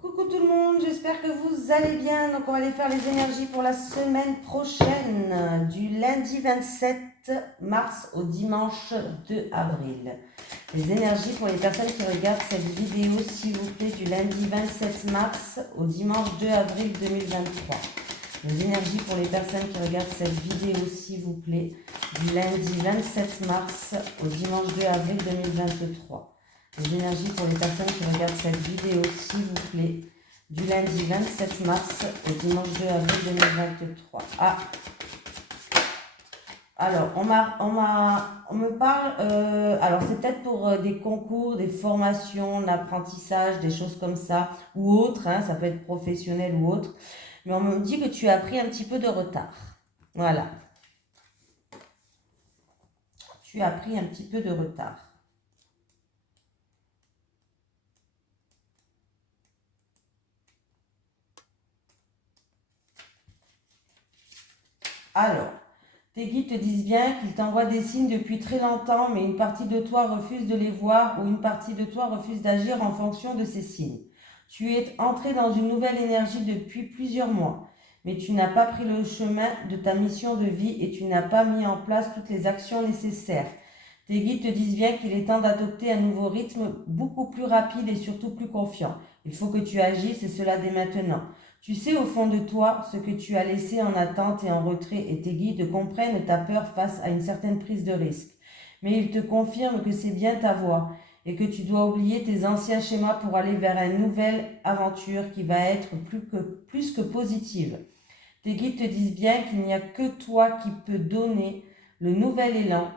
Coucou tout le monde, j'espère que vous allez bien. Donc on va aller faire les énergies pour la semaine prochaine, du lundi 27 mars au dimanche 2 avril. Les énergies pour les personnes qui regardent cette vidéo, s'il vous plaît, du lundi 27 mars au dimanche 2 avril 2023. Les énergies pour les personnes qui regardent cette vidéo, s'il vous plaît, du lundi 27 mars au dimanche 2 avril 2023. Les énergies pour les personnes qui regardent cette vidéo, s'il vous plaît, du lundi 27 mars au dimanche 2 avril 2023. Ah, alors, on me parle, alors c'est peut-être pour des concours, des formations, l'apprentissage, des choses comme ça, ou autres, hein, ça peut être professionnel ou autre, mais on me dit que tu as pris un petit peu de retard. Voilà, tu as pris un petit peu de retard. Alors, tes guides te disent bien qu'ils t'envoient des signes depuis très longtemps, mais une partie de toi refuse de les voir ou une partie de toi refuse d'agir en fonction de ces signes. Tu es entré dans une nouvelle énergie depuis plusieurs mois, mais tu n'as pas pris le chemin de ta mission de vie et tu n'as pas mis en place toutes les actions nécessaires. Tes guides te disent bien qu'il est temps d'adopter un nouveau rythme beaucoup plus rapide et surtout plus confiant. Il faut que tu agisses et cela dès maintenant. Tu sais au fond de toi ce que tu as laissé en attente et en retrait et tes guides comprennent ta peur face à une certaine prise de risque. Mais ils te confirment que c'est bien ta voie et que tu dois oublier tes anciens schémas pour aller vers une nouvelle aventure qui va être plus que positive. Tes guides te disent bien qu'il n'y a que toi qui peux donner le nouvel élan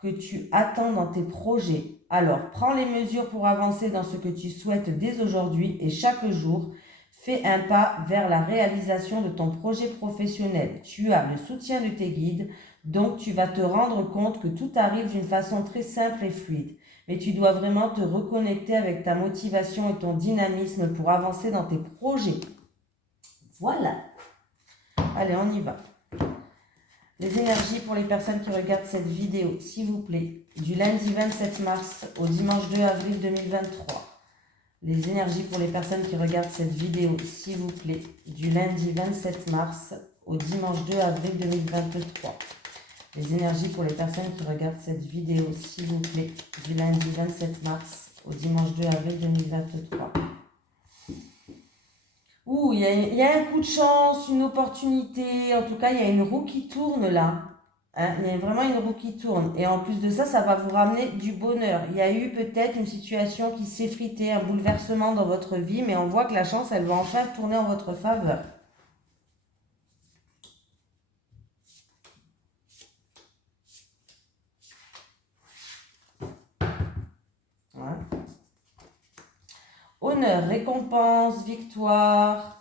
que tu attends dans tes projets. Alors, prends les mesures pour avancer dans ce que tu souhaites dès aujourd'hui et chaque jour, fais un pas vers la réalisation de ton projet professionnel. Tu as le soutien de tes guides, donc tu vas te rendre compte que tout arrive d'une façon très simple et fluide. Mais tu dois vraiment te reconnecter avec ta motivation et ton dynamisme pour avancer dans tes projets. Voilà. Allez, on y va. Les énergies pour les personnes qui regardent cette vidéo, s'il vous plaît, du lundi 27 mars au dimanche 2 avril 2023. Les énergies pour les personnes qui regardent cette vidéo, s'il vous plaît, du lundi 27 mars au dimanche 2 avril 2023. Les énergies pour les personnes qui regardent cette vidéo, s'il vous plaît, du lundi 27 mars au dimanche 2 avril 2023. Ouh, il y a un coup de chance, une opportunité. En tout cas, il y a une roue qui tourne là. Hein, il y a vraiment une roue qui tourne. Et en plus de ça, ça va vous ramener du bonheur. Il y a eu peut-être une situation qui s'est fritée, un bouleversement dans votre vie, mais on voit que la chance, elle va enfin tourner en votre faveur. Ouais. Honneur, récompense, victoire.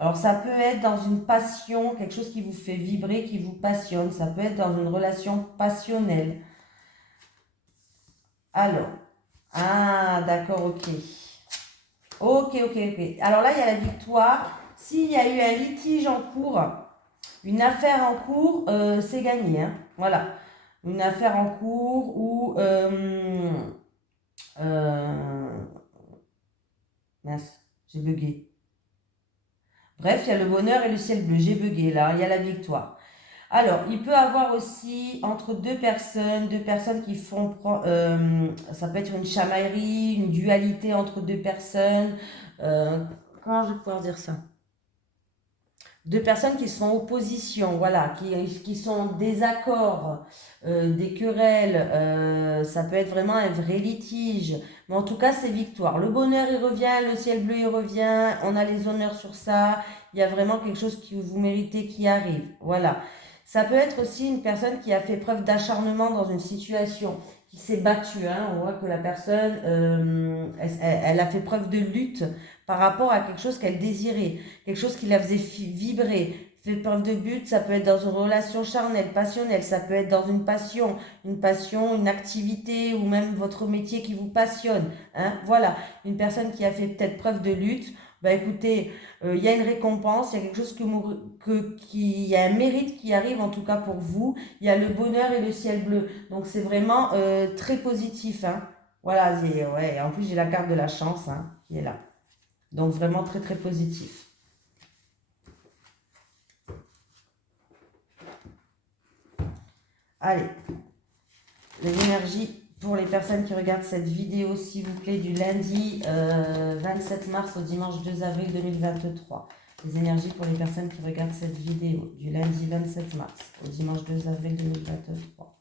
Alors ça peut être dans une passion, quelque chose qui vous fait vibrer, qui vous passionne. Ça peut être dans une relation passionnelle. Alors, ah d'accord, ok. Ok, ok, ok. Alors là, il y a la victoire. S'il y a eu un litige en cours, une affaire en cours, c'est gagné. Hein. Voilà. Une affaire en cours ou... mince, j'ai bugué. Bref, il y a le bonheur et le ciel bleu. J'ai bugué là, il y a la victoire. Alors, il peut avoir aussi entre deux personnes qui font, ça peut être une chamaillerie, une dualité entre deux personnes. Comment je vais pouvoir dire ça? Deux personnes qui sont en opposition, voilà, qui sont en désaccord, des querelles, ça peut être vraiment un vrai litige. Mais en tout cas, c'est victoire. Le bonheur, il revient, le ciel bleu, il revient, on a les honneurs sur ça. Il y a vraiment quelque chose que vous méritez qui arrive. Voilà. Ça peut être aussi une personne qui a fait preuve d'acharnement dans une situation, qui s'est battue. Hein. On voit que la personne, elle a fait preuve de lutte par rapport à quelque chose qu'elle désirait, quelque chose qui la faisait vibrer. Fait preuve de but, ça peut être dans une relation charnelle, passionnelle, ça peut être dans une passion, une activité ou même votre métier qui vous passionne. Hein. Voilà, une personne qui a fait peut-être preuve de lutte, bah écoutez, il y a une récompense, il y a quelque chose il y a un mérite qui arrive en tout cas pour vous. Il y a le bonheur et le ciel bleu, donc c'est vraiment très positif. Hein. Voilà, ouais, en plus j'ai la carte de la chance hein, qui est là. Donc vraiment très très positif. Allez, les énergies pour les personnes qui regardent cette vidéo, s'il vous plaît, du lundi 27 mars au dimanche 2 avril 2023. Les énergies pour les personnes qui regardent cette vidéo, du lundi 27 mars au dimanche 2 avril 2023.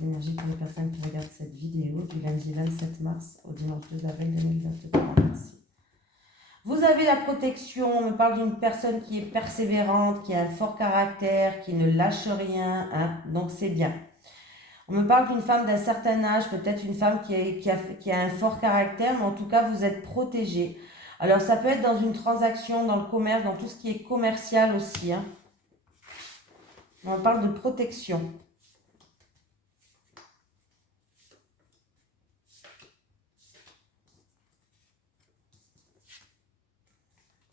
Les énergies pour les personnes qui regardent cette vidéo, du lundi 27 mars au dimanche 2 avril 2023. Merci. Vous avez la protection, on me parle d'une personne qui est persévérante, qui a un fort caractère, qui ne lâche rien, hein, donc c'est bien. On me parle d'une femme d'un certain âge, peut-être une femme qui a un fort caractère, mais en tout cas, vous êtes protégé. Alors, ça peut être dans une transaction, dans le commerce, dans tout ce qui est commercial aussi. Hein. On parle de protection.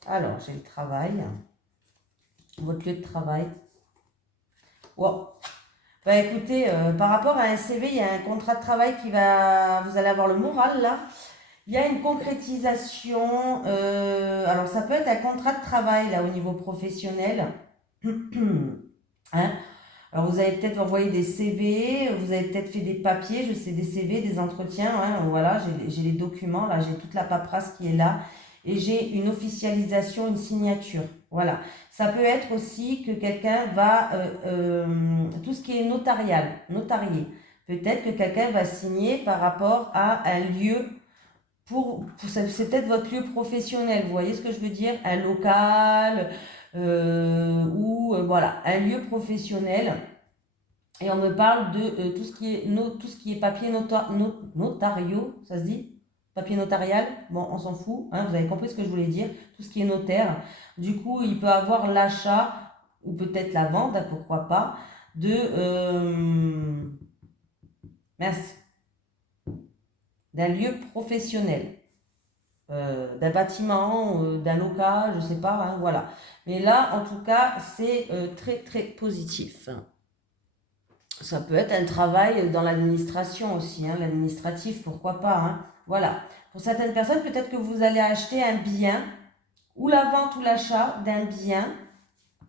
Alors, j'ai le travail. Votre lieu de travail. Wow. Bah écoutez, par rapport à un CV, il y a un contrat de travail qui va... Vous allez avoir le moral là. Il y a une concrétisation. Alors ça peut être un contrat de travail là au niveau professionnel. Hein? Alors vous avez peut-être envoyé des CV, vous avez peut-être fait des papiers, je sais, des CV, des entretiens. Hein, voilà, j'ai les documents là, j'ai toute la paperasse qui est là. Et j'ai une officialisation, une signature. Voilà. Ça peut être aussi que quelqu'un va, tout ce qui est notarial, notarié. Peut-être que quelqu'un va signer par rapport à un lieu, c'est peut-être votre lieu professionnel, vous voyez ce que je veux dire? Un local, ou voilà, un lieu professionnel. Et on me parle de tout ce qui est papier notariaux, ça se dit? Papier notarial, bon, on s'en fout, hein, vous avez compris ce que je voulais dire, tout ce qui est notaire. Du coup, il peut avoir l'achat, ou peut-être la vente, hein, pourquoi pas, mince, d'un lieu professionnel, d'un bâtiment, d'un local, je sais pas, hein, voilà. Mais là, en tout cas, c'est très très positif. Ça peut être un travail dans l'administration aussi, hein, l'administratif, pourquoi pas. Hein. Voilà. Pour certaines personnes, peut-être que vous allez acheter un bien, ou la vente ou l'achat d'un bien.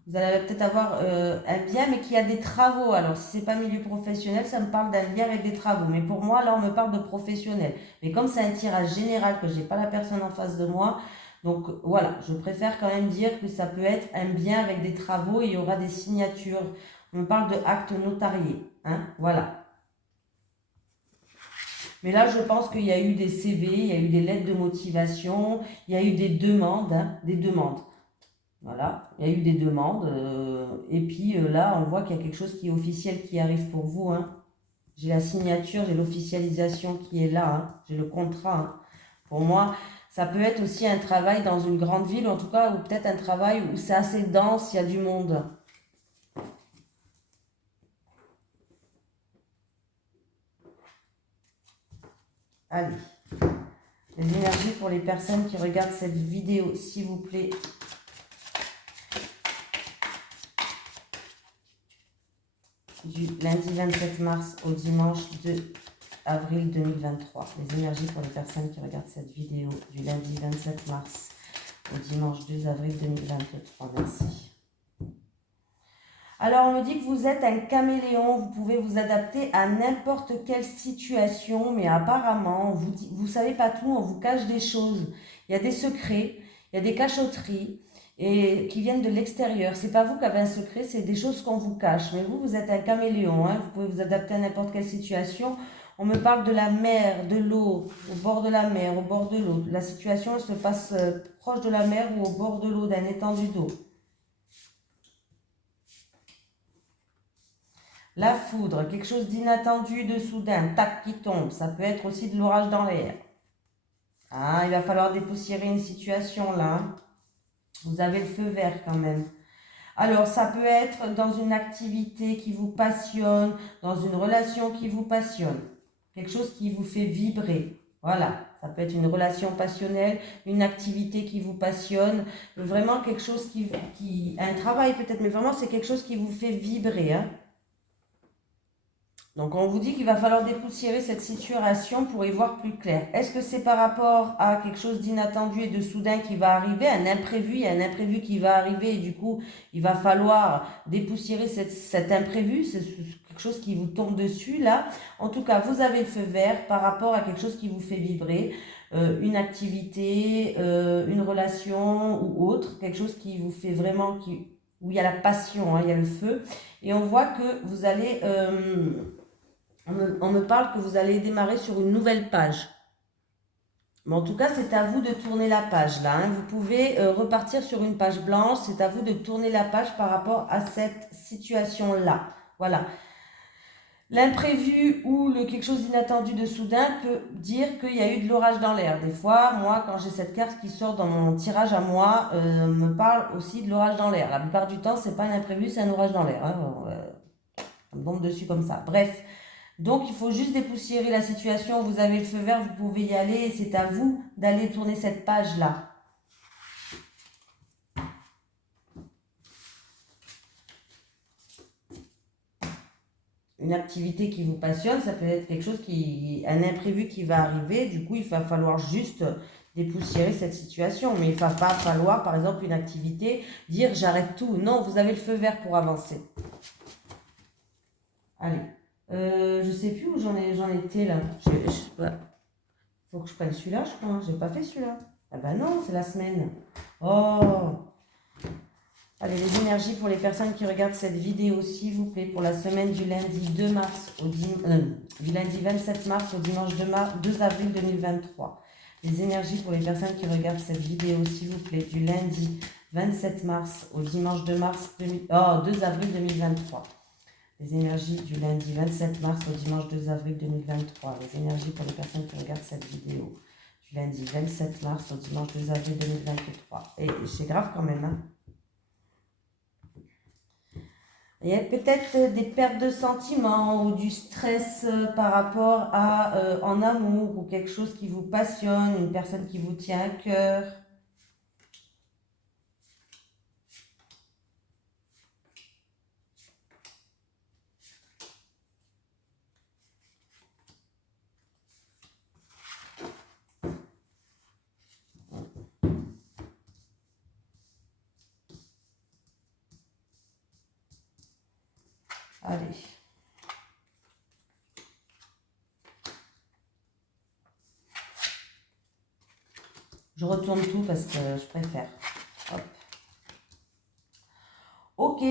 Vous allez peut-être avoir un bien, mais qui a des travaux. Alors, si ce n'est pas milieu professionnel, ça me parle d'un bien avec des travaux. Mais pour moi, là, on me parle de professionnel. Mais comme c'est un tirage général, que je n'ai pas la personne en face de moi, donc voilà, je préfère quand même dire que ça peut être un bien avec des travaux et il y aura des signatures. On parle de actes notariés. Hein, voilà. Mais là, je pense qu'il y a eu des CV, il y a eu des lettres de motivation, il y a eu des demandes, hein, des demandes. Voilà, il y a eu des demandes. Et puis là, on voit qu'il y a quelque chose qui est officiel qui arrive pour vous. Hein. J'ai la signature, j'ai l'officialisation qui est là. Hein. J'ai le contrat. Hein. Pour moi, ça peut être aussi un travail dans une grande ville, en tout cas, ou peut-être un travail où c'est assez dense, il y a du monde. Allez, les énergies pour les personnes qui regardent cette vidéo, s'il vous plaît. Du lundi 27 mars au dimanche 2 avril 2023. Les énergies pour les personnes qui regardent cette vidéo du lundi 27 mars au dimanche 2 avril 2023. Merci. Alors, on me dit que vous êtes un caméléon, vous pouvez vous adapter à n'importe quelle situation, mais apparemment, vous ne savez pas tout, on vous cache des choses. Il y a des secrets, il y a des cachotteries et qui viennent de l'extérieur. C'est pas vous qui avez un secret, c'est des choses qu'on vous cache. Mais vous êtes un caméléon, hein, vous pouvez vous adapter à n'importe quelle situation. On me parle de la mer, de l'eau, au bord de la mer, au bord de l'eau. La situation, elle se passe proche de la mer ou au bord de l'eau, d'un étendue d'eau. La foudre, quelque chose d'inattendu, de soudain, tac, qui tombe. Ça peut être aussi de l'orage dans l'air. Ah, il va falloir dépoussiérer une situation là. Vous avez le feu vert quand même. Alors, ça peut être dans une activité qui vous passionne, dans une relation qui vous passionne. Quelque chose qui vous fait vibrer. Voilà, ça peut être une relation passionnelle, une activité qui vous passionne, vraiment quelque chose un travail peut-être, mais vraiment c'est quelque chose qui vous fait vibrer. Hein. Donc, on vous dit qu'il va falloir dépoussiérer cette situation pour y voir plus clair. Est-ce que c'est par rapport à quelque chose d'inattendu et de soudain qui va arriver, un imprévu? Il y a un imprévu qui va arriver et du coup, il va falloir dépoussiérer cet imprévu. C'est quelque chose qui vous tombe dessus là. En tout cas, vous avez le feu vert par rapport à quelque chose qui vous fait vibrer, une activité, une relation ou autre, quelque chose qui vous fait vraiment, où il y a la passion, hein, il y a le feu. Et on voit que vous allez... on me parle que vous allez démarrer sur une nouvelle page. Mais en tout cas, c'est à vous de tourner la page là, hein. Vous pouvez repartir sur une page blanche. C'est à vous de tourner la page par rapport à cette situation-là. Voilà. L'imprévu ou quelque chose d'inattendu de soudain peut dire qu'il y a eu de l'orage dans l'air. Des fois, moi, quand j'ai cette carte qui sort dans mon tirage à moi, me parle aussi de l'orage dans l'air. La plupart du temps, c'est pas un imprévu, c'est un orage dans l'air, hein. On me tombe dessus comme ça. Bref. Donc, il faut juste dépoussiérer la situation. Vous avez le feu vert, vous pouvez y aller. Et c'est à vous d'aller tourner cette page-là. Une activité qui vous passionne, ça peut être quelque chose un imprévu qui va arriver. Du coup, il va falloir juste dépoussiérer cette situation. Mais il ne va pas falloir, par exemple, une activité, dire j'arrête tout. Non, vous avez le feu vert pour avancer. Allez. Je sais plus où j'en étais là. Faut que je prenne celui-là, je crois. J'ai pas fait celui-là. Ah bah non, c'est la semaine. Oh. Allez, les énergies pour les personnes qui regardent cette vidéo, s'il vous plaît, pour la semaine du lundi 2 mars du lundi 27 mars au dimanche 2 avril 2023. Les énergies pour les personnes qui regardent cette vidéo, s'il vous plaît, du lundi 27 mars au dimanche 2 avril 2023. Les énergies du lundi 27 mars au dimanche 2 avril 2023. Les énergies pour les personnes qui regardent cette vidéo. Du lundi 27 mars au dimanche 2 avril 2023. Et c'est grave quand même, hein. Il y a peut-être des pertes de sentiments ou du stress par rapport à en amour ou quelque chose qui vous passionne, une personne qui vous tient à cœur. Allez. Je retourne tout parce que je préfère. Hop. Ok.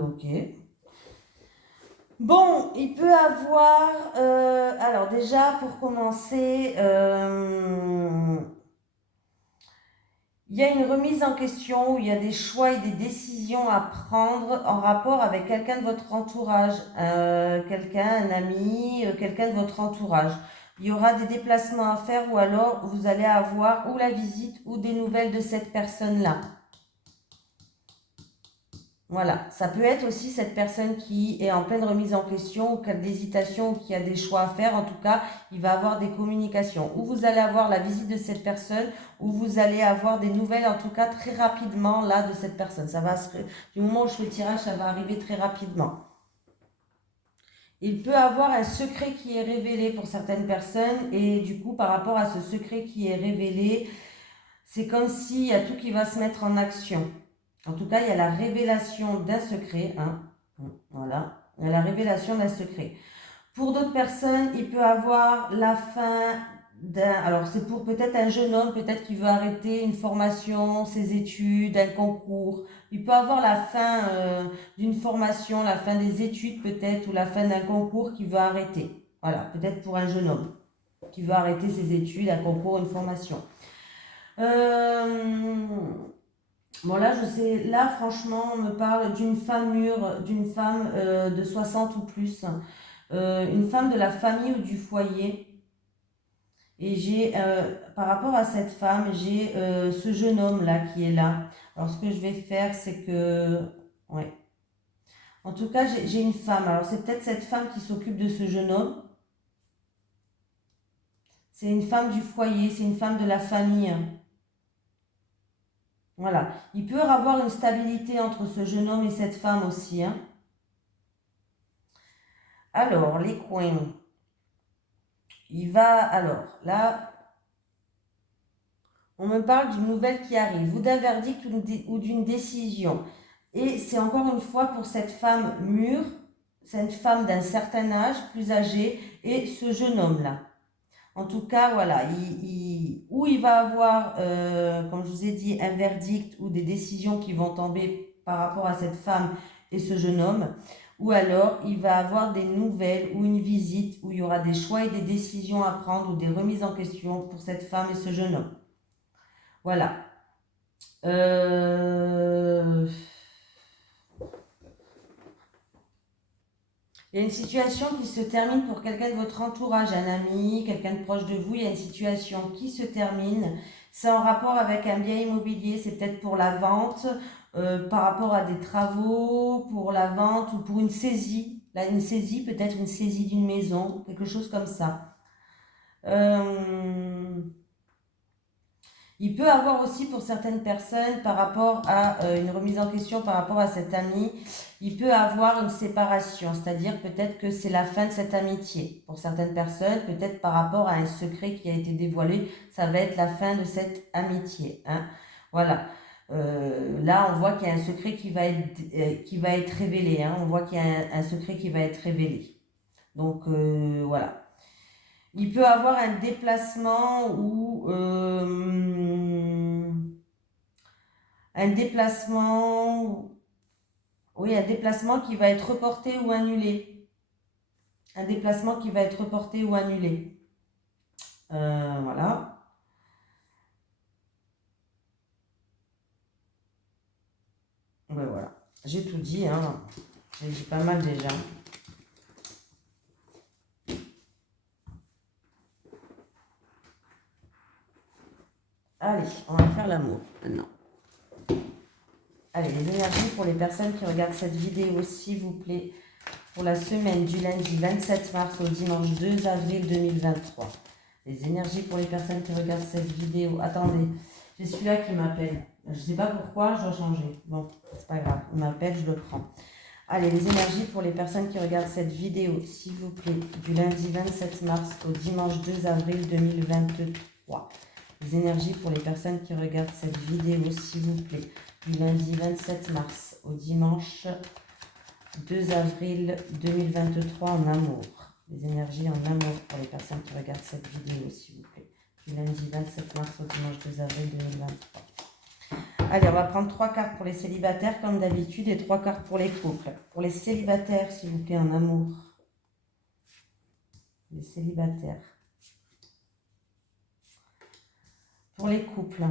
Ok. Bon, il peut avoir... alors déjà, pour commencer... il y a une remise en question où il y a des choix et des décisions à prendre en rapport avec quelqu'un de votre entourage, quelqu'un, un ami, quelqu'un de votre entourage. Il y aura des déplacements à faire ou alors vous allez avoir ou la visite ou des nouvelles de cette personne-là. Voilà, ça peut être aussi cette personne qui est en pleine remise en question ou qui a de l'hésitation ou qui a des choix à faire. En tout cas, il va avoir des communications. Ou vous allez avoir la visite de cette personne ou vous allez avoir des nouvelles, en tout cas très rapidement là de cette personne. Du moment où je fais le tirage, ça va arriver très rapidement. Il peut avoir un secret qui est révélé pour certaines personnes et du coup, par rapport à ce secret qui est révélé, c'est comme s'il y a tout qui va se mettre en action. En tout cas, il y a la révélation d'un secret. Hein. Voilà, il y a la révélation d'un secret. Pour d'autres personnes, il peut avoir la fin d'un... Alors, c'est pour peut-être un jeune homme, peut-être qu'il veut arrêter une formation, ses études, un concours. Il peut avoir la fin d'une formation, la fin des études peut-être, ou la fin d'un concours qu'il veut arrêter. Voilà, peut-être pour un jeune homme qui veut arrêter ses études, un concours, une formation. Bon là, je sais, là franchement, on me parle d'une femme mûre, d'une femme de 60 ou plus, une femme de la famille ou du foyer. Et j'ai, par rapport à cette femme, j'ai ce jeune homme là qui est là. Alors ce que je vais faire, c'est que, ouais. En tout cas, j'ai une femme. Alors c'est peut-être cette femme qui s'occupe de ce jeune homme. C'est une femme du foyer, c'est une femme de la famille. Voilà. Il peut y avoir une stabilité entre ce jeune homme et cette femme aussi, hein. Alors, les coins. Il va... Alors, là, on me parle d'une nouvelle qui arrive, ou d'un verdict ou d'une décision. Et c'est encore une fois pour cette femme mûre, cette femme d'un certain âge, plus âgée, et ce jeune homme-là. En tout cas, voilà, ou il va avoir, comme je vous ai dit, un verdict ou des décisions qui vont tomber par rapport à cette femme et ce jeune homme, ou alors il va avoir des nouvelles ou une visite où il y aura des choix et des décisions à prendre ou des remises en question pour cette femme et ce jeune homme. Voilà. Il y a une situation qui se termine pour quelqu'un de votre entourage, un ami, quelqu'un de proche de vous. Il y a une situation qui se termine. C'est en rapport avec un bien immobilier. C'est peut-être pour la vente, par rapport à des travaux, pour la vente ou pour une saisie. Là, une saisie, peut-être une saisie d'une maison, quelque chose comme ça. Il peut avoir aussi pour certaines personnes, par rapport à une remise en question, par rapport à cet ami, il peut avoir une séparation, c'est-à-dire peut-être que c'est la fin de cette amitié. Pour certaines personnes, peut-être par rapport à un secret qui a été dévoilé, ça va être la fin de cette amitié. Hein. Voilà. Là, on voit qu'il y a un secret qui va être révélé. Hein. On voit qu'il y a un secret qui va être révélé. Donc, voilà. Il peut avoir un déplacement ou oui, un déplacement qui va être reporté ou annulé. Un déplacement qui va être reporté ou annulé. Voilà. Ouais, voilà. J'ai tout dit, hein. J'ai dit pas mal déjà. Allez, on va faire l'amour maintenant. Allez, les énergies pour les personnes qui regardent cette vidéo, s'il vous plaît, pour la semaine du lundi 27 mars au dimanche 2 avril 2023. Les énergies pour les personnes qui regardent cette vidéo. Attendez, j'ai celui-là qui m'appelle. Je ne sais pas pourquoi, je dois changer. Bon, c'est pas grave, il m'appelle, je le prends. Allez, les énergies pour les personnes qui regardent cette vidéo, s'il vous plaît, du lundi 27 mars au dimanche 2 avril 2023. Les énergies pour les personnes qui regardent cette vidéo, s'il vous plaît, du lundi 27 mars au dimanche 2 avril 2023 en amour. Les énergies en amour pour les personnes qui regardent cette vidéo, s'il vous plaît, du lundi 27 mars au dimanche 2 avril 2023. Allez, on va prendre 3 cartes pour les célibataires comme d'habitude et 3 cartes pour les couples. Pour les célibataires, s'il vous plaît, en amour. Les célibataires. Pour les couples.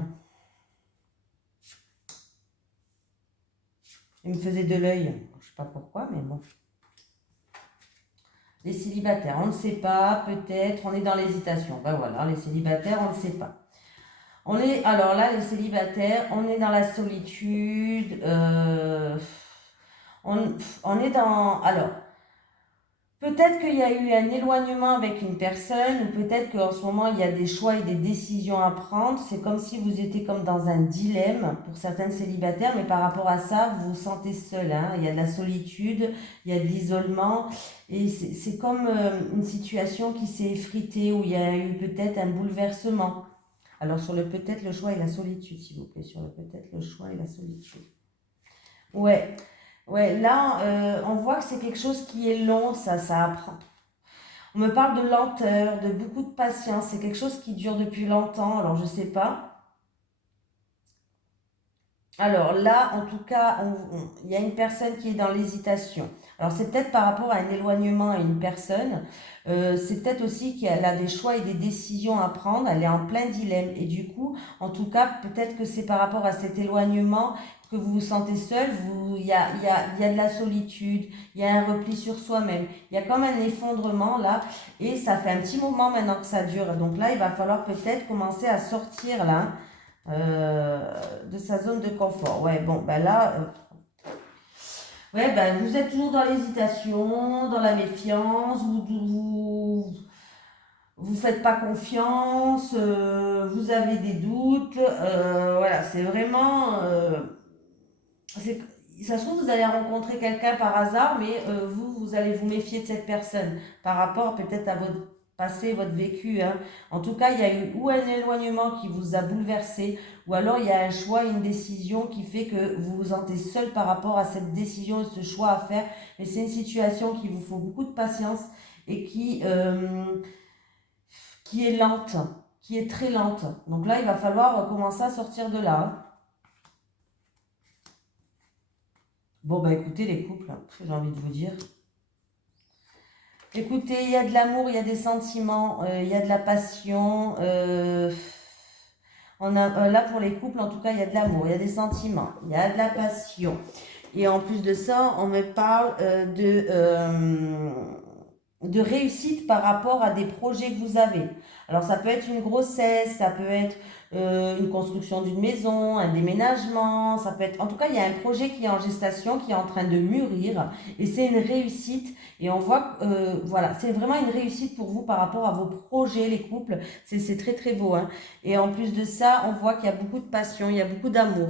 Il me faisait de l'œil. Je ne sais pas pourquoi, mais bon. Les célibataires, on ne sait pas, peut-être, on est dans l'hésitation. Ben voilà, les célibataires, on ne sait pas. Alors là, les célibataires, on est dans la solitude. On est dans... Alors, peut-être qu'il y a eu un éloignement avec une personne, ou peut-être qu'en ce moment, il y a des choix et des décisions à prendre. C'est comme si vous étiez comme dans un dilemme pour certains célibataires, mais par rapport à ça, vous vous sentez seul. Hein. Il y a de la solitude, il y a de l'isolement, et c'est comme une situation qui s'est effritée, où il y a eu peut-être un bouleversement. Alors sur le peut-être, le choix et la solitude, s'il vous plaît. Sur le peut-être, le choix et la solitude. Ouais. Ouais, là, on voit que c'est quelque chose qui est long, ça apprend. On me parle de lenteur, de beaucoup de patience. C'est quelque chose qui dure depuis longtemps, alors je sais pas. Alors là, en tout cas, il y a une personne qui est dans l'hésitation. Alors c'est peut-être par rapport à un éloignement à une personne. C'est peut-être aussi qu'elle a des choix et des décisions à prendre. Elle est en plein dilemme. Et du coup, en tout cas, peut-être que c'est par rapport à cet éloignement que vous vous sentez seul. Il y a de la solitude, il y a un repli sur soi-même. Il y a comme un effondrement là. Et ça fait un petit moment maintenant que ça dure. Donc là, il va falloir peut-être commencer à sortir là. De sa zone de confort. Ouais, bon, ben là, ouais, ben vous êtes toujours dans l'hésitation, dans la méfiance, vous faites pas confiance, vous avez des doutes, voilà, c'est vraiment, ça se trouve, vous allez rencontrer quelqu'un par hasard, mais vous vous allez vous méfier de cette personne par rapport peut-être à votre passé, votre vécu, hein. En tout cas, il y a eu ou un éloignement qui vous a bouleversé, ou alors il y a un choix, une décision qui fait que vous vous sentez seul par rapport à cette décision, ce choix à faire. Mais c'est une situation qui vous faut beaucoup de patience et qui est lente, qui est très lente. Donc là, il va falloir commencer à sortir de là, hein. Bon, bah écoutez les couples, hein, j'ai envie de vous dire. Écoutez, il y a de l'amour, il y a des sentiments, il y a de la passion. Là, pour les couples, en tout cas, il y a de l'amour, il y a des sentiments, il y a de la passion. Et en plus de ça, on me parle de réussite par rapport à des projets que vous avez. Alors ça peut être une grossesse, ça peut être une construction d'une maison, un déménagement, ça peut être... En tout cas, il y a un projet qui est en gestation, qui est en train de mûrir, et c'est une réussite. Et on voit, voilà, c'est vraiment une réussite pour vous par rapport à vos projets, les couples. C'est très très beau, hein. Et en plus de ça, on voit qu'il y a beaucoup de passion, il y a beaucoup d'amour.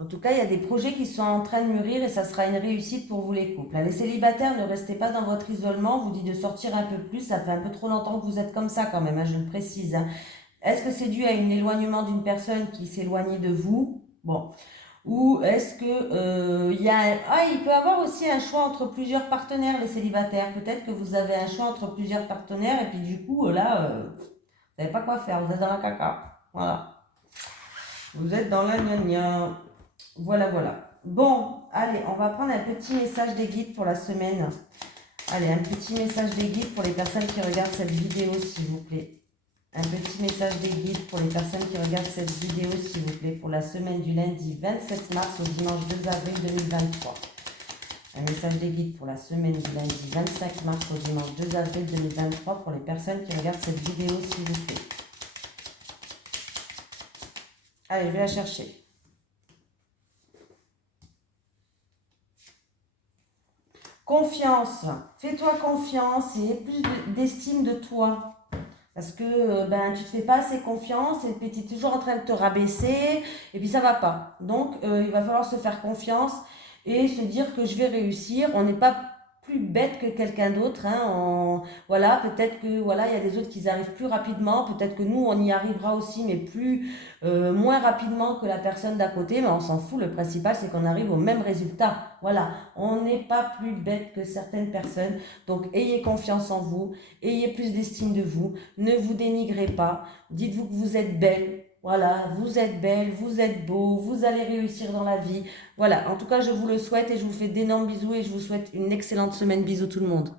En tout cas, il y a des projets qui sont en train de mûrir et ça sera une réussite pour vous les couples. Les célibataires, ne restez pas dans votre isolement. On vous dit de sortir un peu plus. Ça fait un peu trop longtemps que vous êtes comme ça quand même, hein, je le précise, hein. Est-ce que c'est dû à un éloignement d'une personne qui s'éloignait de vous? Bon. Ou est-ce que il peut y avoir aussi un choix entre plusieurs partenaires, les célibataires. Peut-être que vous avez un choix entre plusieurs partenaires et puis du coup, là, vous savez pas quoi faire. Vous êtes dans la caca. Voilà. Vous êtes dans la gna. Voilà, voilà. Bon, allez, on va prendre un petit message des guides pour la semaine. Allez, un petit message des guides pour les personnes qui regardent cette vidéo, s'il vous plaît. Un petit message des guides pour les personnes qui regardent cette vidéo, s'il vous plaît, pour la semaine du lundi 27 mars au dimanche 2 avril 2023. Un message des guides pour la semaine du lundi 25 mars au dimanche 2 avril 2023 pour les personnes qui regardent cette vidéo, s'il vous plaît. Allez, je vais la chercher. Confiance. Fais-toi confiance et aie plus d'estime de toi. Parce que tu ne te fais pas assez confiance et puis tu es toujours en train de te rabaisser et puis ça va pas. Donc il va falloir se faire confiance et se dire que je vais réussir. On n'est pas plus bête que quelqu'un d'autre, hein. Voilà, peut-être que voilà, il y a des autres qui arrivent plus rapidement, peut-être que nous on y arrivera aussi, mais moins rapidement que la personne d'à côté, mais on s'en fout. Le principal c'est qu'on arrive au même résultat. Voilà, on n'est pas plus bête que certaines personnes. Donc ayez confiance en vous, ayez plus d'estime de vous, ne vous dénigrez pas, dites-vous que vous êtes belle. Voilà, vous êtes belle, vous êtes beau, vous allez réussir dans la vie. Voilà, en tout cas, je vous le souhaite et je vous fais d'énormes bisous et je vous souhaite une excellente semaine. Bisous tout le monde.